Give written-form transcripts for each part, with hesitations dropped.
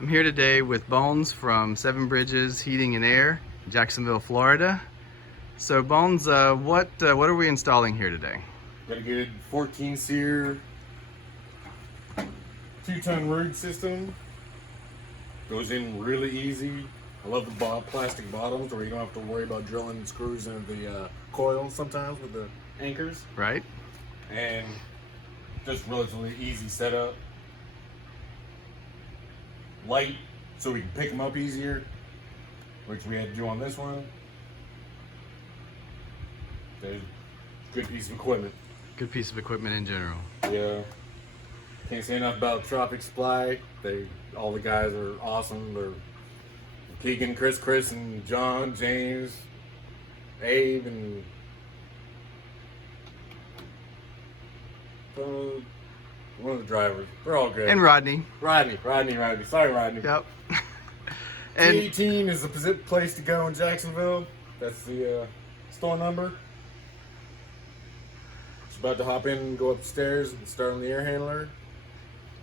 I'm here today with Bones from Seven Bridges Heating and Air, Jacksonville, Florida. So Bones, what are we installing here today? Got a good 14 SEER 2-ton Ruud system. Goes in really easy. I love the plastic bottoms where you don't have to worry about drilling screws into the coils sometimes with the anchors. Right. And just relatively easy setup. Light, so we can pick them up easier, which we had to do on this one. Good piece of equipment. Good piece of equipment in general. Yeah. Can't say enough about Tropic Supply. All the guys are awesome. They're Keegan, Chris, and John, James, Abe, and one of the drivers. They're all good. And Rodney. Rodney. Sorry, Rodney. Yep. And And T18 is the place to go in Jacksonville. That's the store number. Just about to hop in and go upstairs and start on the air handler.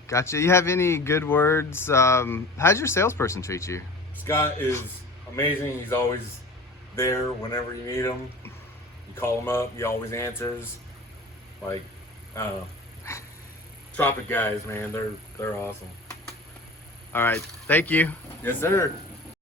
gotcha. You have any good words? How'd your salesperson treat you? Scott is amazing. He's always there whenever you need him. You call him up, he always answers. Like, I don't know. Tropic guys, man, they're awesome. All right. Thank you. Yes, sir.